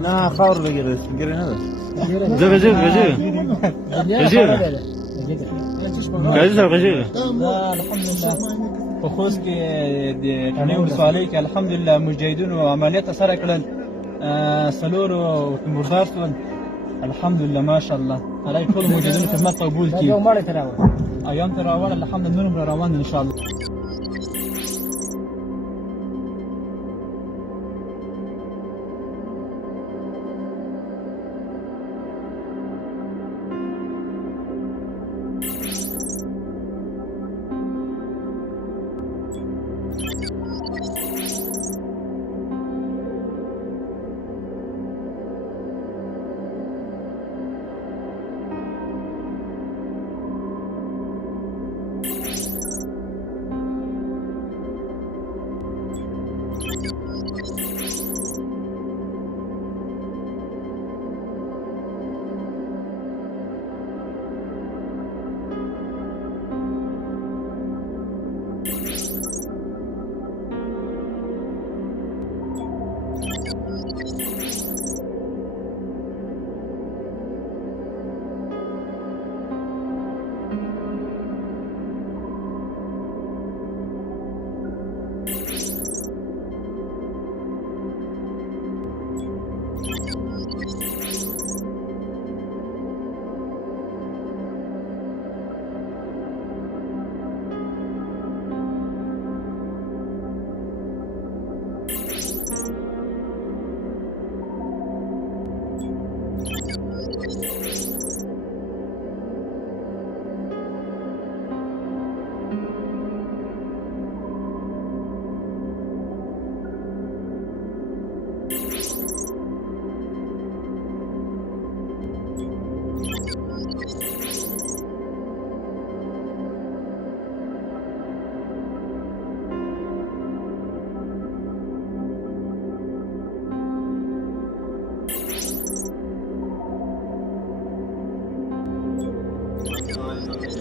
نه خاور بگیره سپینگیره نده په خوست کې د تڼیو ولسوالۍ کې الحمدلله مجاهدینو عملیات سره کړل څلورو مردار شول الحمدلله ماشاءالله الله ټول مجاهدینو خدمت قبول کړي ایام ته راوړل الحمدلله نور هم روان ان شاء الله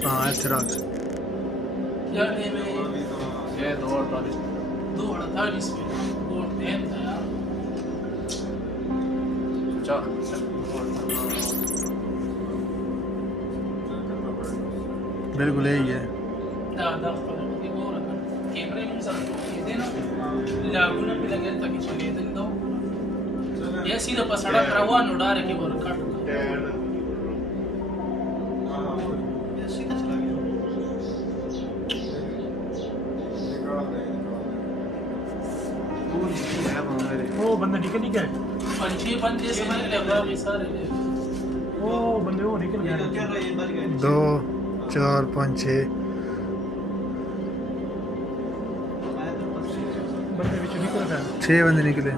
اعتراض يعني يا دور ثاني اسمه دور انت يا बिल्कुल यही है ده خلي دور كاميرا مثلا كده لاغونه په لګل تکي چلے دل دو یا سیده په سړک روان وډاره کې ورکټ یا سیده چلا گیا वो बंदा निकल ही गया पंछी बंदे समझ ले बाकी सारे वो बंदे वो निकल गया 2 4 5 6 बंदे बीच निकल गया 6 बंदे निकले